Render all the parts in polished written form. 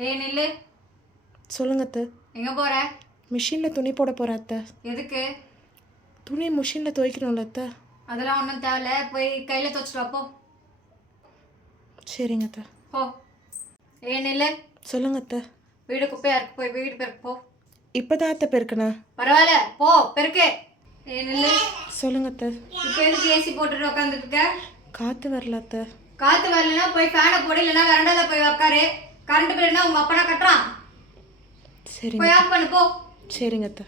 ஏய் நில்லு. சொல்லுங்க அத்தை. எங்கே போகிற? மிஷினில் துணி போட போகிறேன் அத்தை. எதுக்கு? துணி மிஷினில் துவைக்கணும்ல அத்தை. அதெல்லாம் ஒன்றும் தேவையில்ல, போய் கையில் துவைச்சிட்டு வாப்போ. சரிங்க அத்தை. போ. ஏய் நில்லு. சொல்லுங்க அத்தை. வீடு குப்பையாக இருக்கு, போய் வீடு பெருக்கு போ. இப்போ தான் அத்தை பெருக்கண்ணா. பரவாயில்ல போ பெருக்கு. ஏய் நில்லு. சொல்லுங்க அத்தை. இப்போ எதுக்கு ஏசி போட்டுட்டு உட்காந்துட்டு இருக்க? காற்று வரல அத்தை. காற்று வரலன்னா போய் ஃபேனை போடு, இல்லைன்னா வரண்டாவில் போய் உட்காரு. கரண்ட் பில்லுன்னா உங்கள் அப்பனா கட்டுறான். சரிங்க போய் ஆஃப் பண்ணு போ. சரிங்க அத்தை.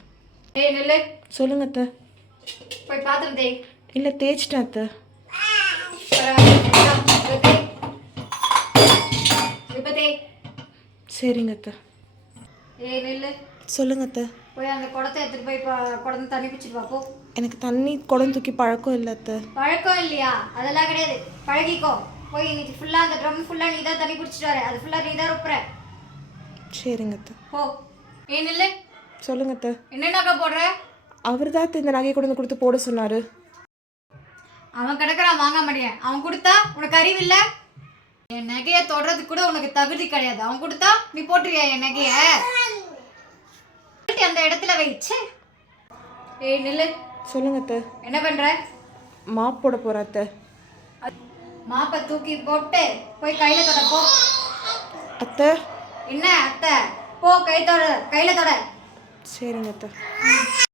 ஏய் நில்லு. சொல்லுங்க அத்தை. போய் பாத்திரம் தேய். இல்லை தேய்ச்சிட்டேன் அத்தை. சரிங்க அத்தை. ஏய் நில்லு. சொல்லுங்க அத்தை. போய் அந்த குடத்தை எடுத்துட்டு போய் குடத்தை தண்ணி பிடிச்சிட்டு வா போ. எனக்கு தண்ணி குடம் தூக்கி பழக்கம் இல்லை அத்தை. பழக்கம் இல்லையா? அதெல்லாம் கிடையாது, பழகிக்கோ. போய் இன்னைக்கு ஃபுல்லாக அந்த ட்ரம் ஃபுல்லாக நீ தான் தண்ணி பிடிச்சிட்டு வர, அது ஃபுல்லாக நீ தான் ரொப்புற. சரிங்க அத்தை. போ. ஏய் நில்லு. சொல்லுங்க அத்தை. என்ன நகை போடுற? அவர் தான் இந்த நகையை கொண்டு வந்து கொடுத்து போட சொன்னார். அவன் கிடக்குறான், வாங்க மாட்டேன். அவன் கொடுத்தா உனக்கு அறிவு இல்லை? என் நகையை தொடுறதுக்கு கூட உனக்கு தகுதி கிடையாது. அவன் கொடுத்தா நீ போட்டுறியா என் நகைய? அந்த இடத்துல வச்சு. ஏய் நில்லு. சொல்லுங்க அத்தை. என்ன பண்ற? மாப் போட போகிறேன் அத்தை. மாப்பை தூக்கி போட்டு போய் கையில தொட போ. அத்தை. என்ன அத்தை? போ கை தொட, கையில தொட. சரிங்க அத்தை.